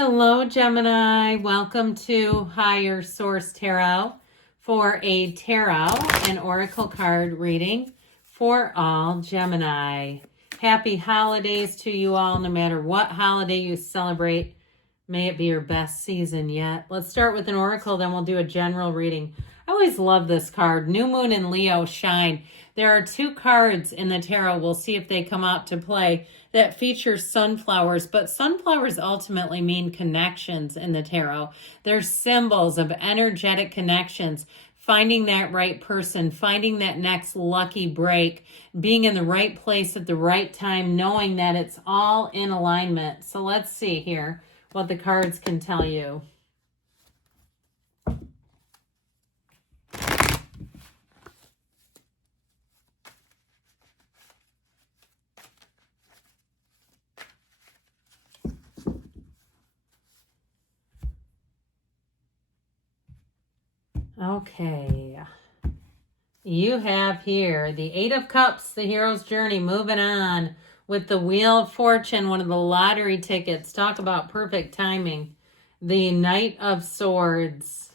Hello, Gemini. Welcome to Higher Source Tarot for a tarot and oracle card reading for all Gemini. Happy holidays to you all, no matter what holiday you celebrate. May it be your best season yet. Let's start with an oracle, then we'll do a general reading. I always love this card. New Moon and Leo shine. There are two cards in the tarot. We'll see if they come out to play that feature sunflowers, but sunflowers ultimately mean connections in the tarot. They're symbols of energetic connections, finding that right person, finding that next lucky break, being in the right place at the right time, knowing that it's all in alignment. So let's see here what the cards can tell you. Okay, you have here the Eight of Cups, the hero's journey, moving on with the Wheel of Fortune, one of the lottery tickets. Talk about perfect timing. The Knight of Swords,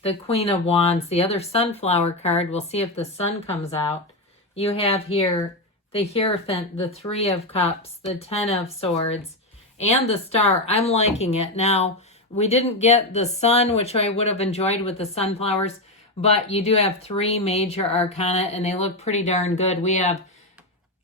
the Queen of Wands, the other sunflower card. We'll see if the sun comes out. You have here the Hierophant, the Three of Cups, the Ten of Swords, and the Star. I'm liking it. Now, we didn't get the sun, which I would have enjoyed with the sunflowers, but you do have three major arcana, and they look pretty darn good. We have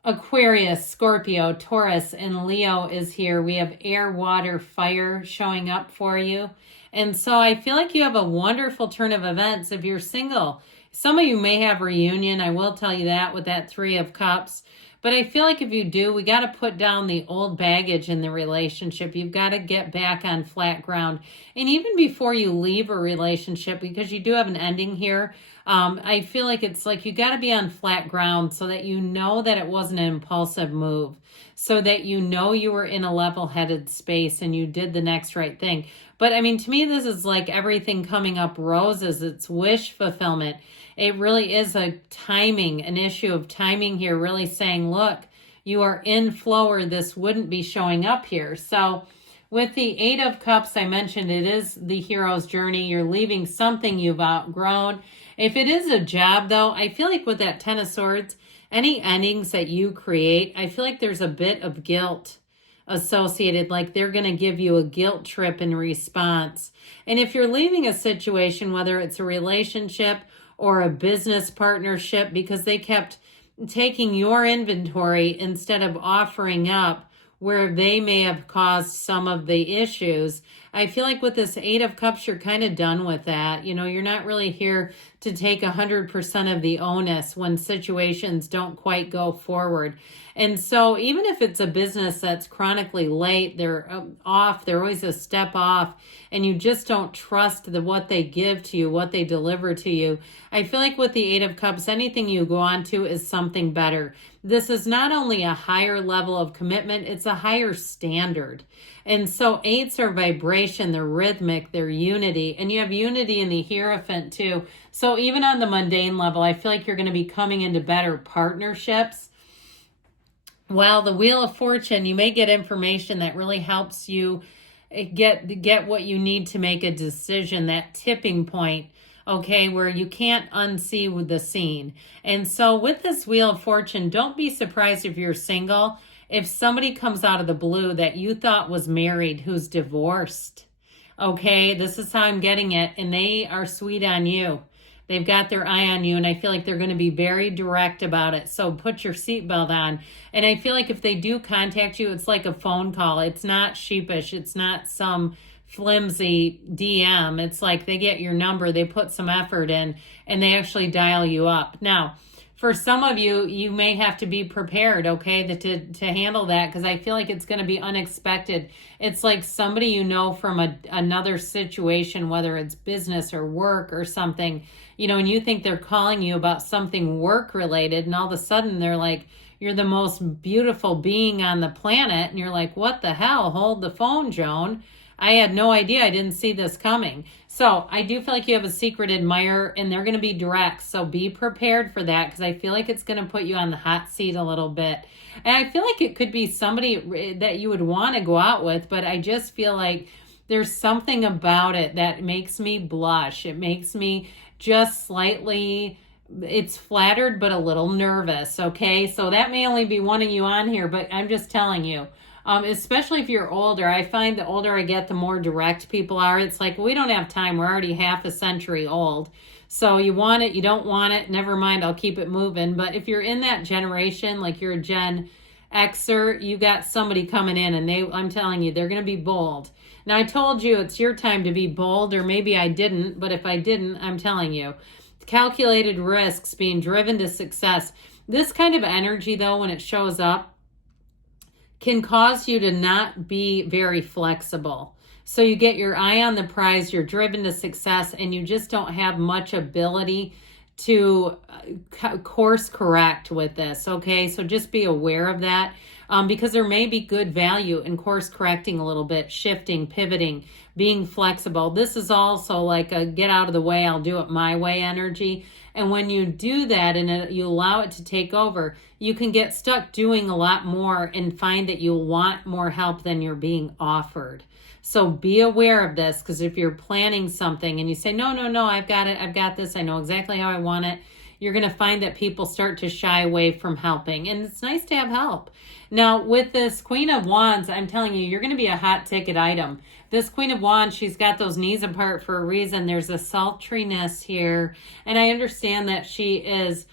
Aquarius, Scorpio, Taurus, and Leo is here. We have air, water, fire showing up for you. And so I feel like you have a wonderful turn of events if you're single. Some of you may have reunion. I will tell you that with that Three of Cups. But I feel like if you do, we got to put down the old baggage in the relationship. You've got to get back on flat ground. And even before you leave a relationship, because you do have an ending here, I feel like it's like you got to be on flat ground so that you know that it wasn't an impulsive move, so that you know you were in a level-headed space and you did the next right thing. But I mean, to me, this is like everything coming up roses. It's wish fulfillment. It really is an issue of timing here, really saying, look, you are in flow or this wouldn't be showing up here. So with the Eight of Cups, I mentioned it is the hero's journey. You're leaving something you've outgrown. If it is a job, though, I feel like with that Ten of Swords, any endings that you create, I feel like there's a bit of guilt associated, like they're going to give you a guilt trip in response. And if you're leaving a situation, whether it's a relationship or a business partnership, because they kept taking your inventory instead of offering up where they may have caused some of the issues, I feel like with this Eight of Cups, you're kind of done with that. You know, you're not really here to take 100% of the onus when situations don't quite go forward. And so even if it's a business that's chronically late, they're off, they're always a step off, and you just don't trust what they give to you, what they deliver to you, I feel like with the Eight of Cups, anything you go on to is something better. This is not only a higher level of commitment, it's a higher standard. And so eights are vibration, they're rhythmic, they're unity, and you have unity in the Hierophant too. So even on the mundane level, I feel like you're going to be coming into better partnerships. While the Wheel of Fortune, you may get information that really helps you get what you need to make a decision, that tipping point, okay, where you can't unsee the scene. And so with this Wheel of Fortune, don't be surprised if you're single, if somebody comes out of the blue that you thought was married who's divorced. Okay, this is how I'm getting it, and they are sweet on you. They've got their eye on you, and I feel like they're going to be very direct about it. So put your seatbelt on. And I feel like if they do contact you, it's like a phone call. It's not sheepish. It's not some flimsy DM. It's like they get your number, they put some effort in, and they actually dial you up. Now, for some of you, you may have to be prepared, okay, to handle that, because I feel like it's going to be unexpected. It's like somebody you know from another situation, whether it's business or work or something, you know, and you think they're calling you about something work-related, and all of a sudden they're like, you're the most beautiful being on the planet, and you're like, what the hell? Hold the phone, Joan. I had no idea. I didn't see this coming. So I do feel like you have a secret admirer, and they're going to be direct. So be prepared for that, because I feel like it's going to put you on the hot seat a little bit. And I feel like it could be somebody that you would want to go out with, but I just feel like there's something about it that makes me blush. It makes me just slightly, it's flattered but a little nervous, okay? So that may only be one of you on here, but I'm just telling you. Especially if you're older, I find the older I get, the more direct people are. It's like, well, we don't have time. We're already half a century old. So you want it, you don't want it, never mind, I'll keep it moving. But if you're in that generation, like you're a Gen Xer, you got somebody coming in, and I'm telling you, they're going to be bold. Now, I told you it's your time to be bold, or maybe I didn't, but if I didn't, I'm telling you. Calculated risks, being driven to success. This kind of energy, though, when it shows up, can cause you to not be very flexible. So you get your eye on the prize, you're driven to success, and you just don't have much ability to course correct with this, okay? So just be aware of that, because there may be good value in course correcting a little bit, shifting, pivoting, being flexible. This is also like a get out of the way, I'll do it my way energy. And when you do that and you allow it to take over, you can get stuck doing a lot more and find that you'll want more help than you're being offered. So be aware of this, because if you're planning something and you say, no, I've got it, I've got this, I know exactly how I want it, you're going to find that people start to shy away from helping. And it's nice to have help. Now, with this Queen of Wands, I'm telling you, you're going to be a hot ticket item. This Queen of Wands, she's got those knees apart for a reason. There's a sultriness here. And I understand that she is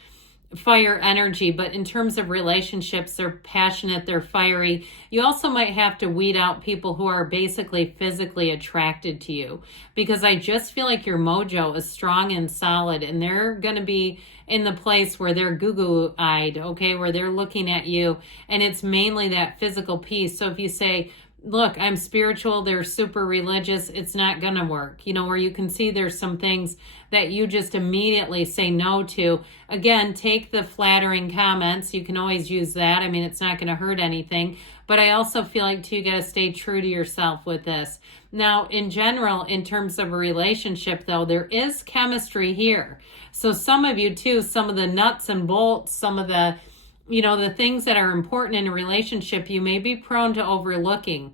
fire energy, but in terms of relationships, they're passionate, they're fiery. You also might have to weed out people who are basically physically attracted to you, because I just feel like your mojo is strong and solid, and they're going to be in the place where they're goo-goo-eyed, okay, where they're looking at you, and it's mainly that physical piece. So if you say, look, I'm spiritual, they're super religious, it's not going to work. You know, where you can see there's some things that you just immediately say no to. Again, take the flattering comments. You can always use that. I mean, it's not going to hurt anything. But I also feel like, too, you got to stay true to yourself with this. Now, in general, in terms of a relationship, though, there is chemistry here. So some of you, too, some of the nuts and bolts, some of the, you know, the things that are important in a relationship, you may be prone to overlooking,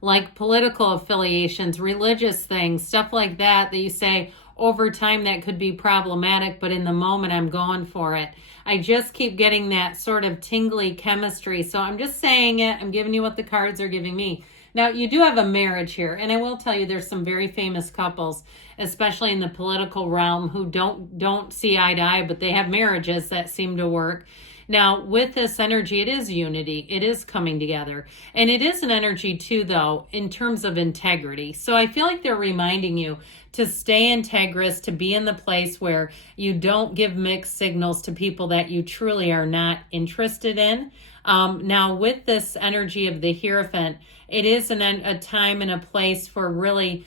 like political affiliations, religious things, stuff like that you say over time that could be problematic, but in the moment I'm going for it. I just keep getting that sort of tingly chemistry. So I'm just saying it. I'm giving you what the cards are giving me. Now, you do have a marriage here, and I will tell you there's some very famous couples, especially in the political realm, who don't see eye to eye, but they have marriages that seem to work. Now, with this energy, it is unity. It is coming together. And it is an energy, too, though, in terms of integrity. So I feel like they're reminding you to stay integrous, to be in the place where you don't give mixed signals to people that you truly are not interested in. Now, with this energy of the Hierophant, it is a time and a place for really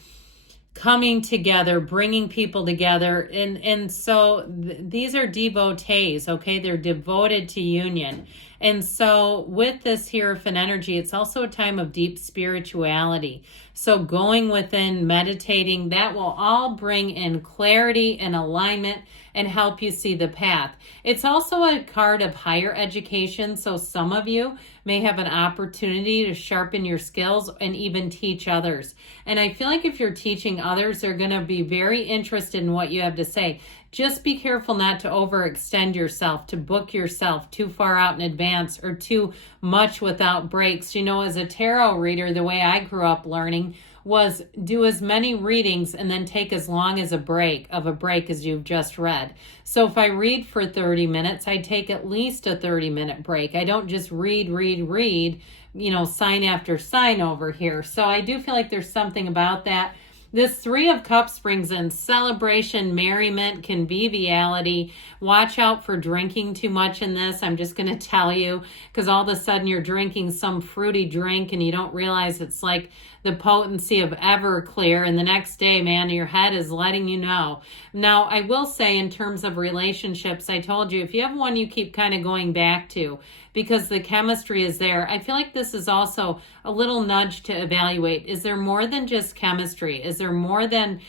coming together, bringing people together. And so these are devotees, okay? They're devoted to union. And so with this Hierophant energy, it's also a time of deep spirituality. So going within, meditating, that will all bring in clarity and alignment and help you see the path. It's also a card of higher education. So some of you may have an opportunity to sharpen your skills and even teach others. And I feel like if you're teaching others, they're going to be very interested in what you have to say. Just be careful not to overextend yourself, to book yourself too far out in advance or too much without breaks. You know, as a tarot reader, the way I grew up learning was do as many readings and then take as long as a break as you've just read. So if I read for 30 minutes, I take at least a 30-minute break. I don't just read, you know, sign after sign over here. So I do feel like there's something about that. This Three of Cups brings in celebration, merriment, conviviality. Watch out for drinking too much in this. I'm just going to tell you, because all of a sudden you're drinking some fruity drink and you don't realize it's like the potency of Everclear, and the next day, man, your head is letting you know. Now, I will say in terms of relationships, I told you, if you have one you keep kind of going back to, because the chemistry is there. I feel like this is also a little nudge to evaluate. Is there more than just chemistry? Is there more than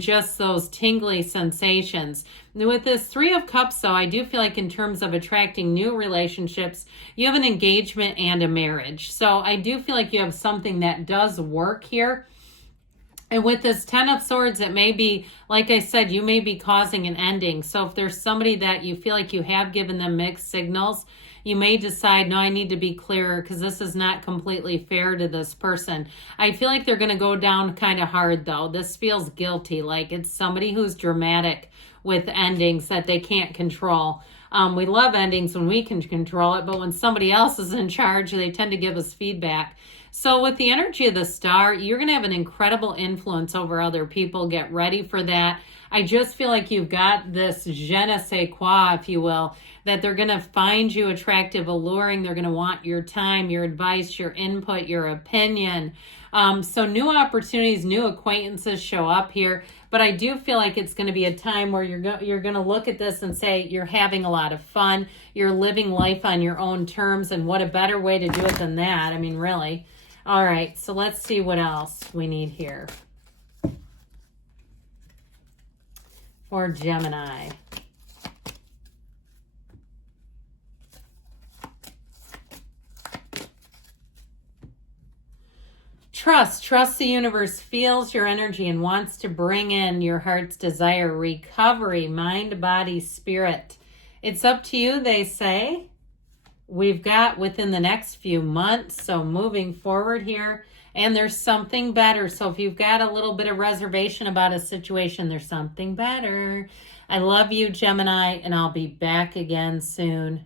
just those tingly sensations? With this Three of Cups, though, I do feel like in terms of attracting new relationships, you have an engagement and a marriage. So I do feel like you have something that does work here. And with this Ten of Swords, it may be, like I said, you may be causing an ending. So if there's somebody that you feel like you have given them mixed signals, you may decide, no, I need to be clearer because this is not completely fair to this person. I feel like they're going to go down kind of hard, though. This feels guilty, like it's somebody who's dramatic with endings that they can't control. We love endings when we can control it, but when somebody else is in charge, they tend to give us feedback. So with the energy of the Star, you're going to have an incredible influence over other people. Get ready for that. I just feel like you've got this je ne sais quoi, if you will, that they're going to find you attractive, alluring. They're going to want your time, your advice, your input, your opinion. So new opportunities, new acquaintances show up here. But I do feel like it's going to be a time where you're going to look at this and say you're having a lot of fun. You're living life on your own terms. And what a better way to do it than that? I mean, really. All right, so let's see what else we need here for Gemini. Trust the universe feels your energy and wants to bring in your heart's desire, recovery, mind, body, spirit. It's up to you, they say. We've got within the next few months, so moving forward here, and there's something better. So if you've got a little bit of reservation about a situation, there's something better. I love you, Gemini, and I'll be back again soon.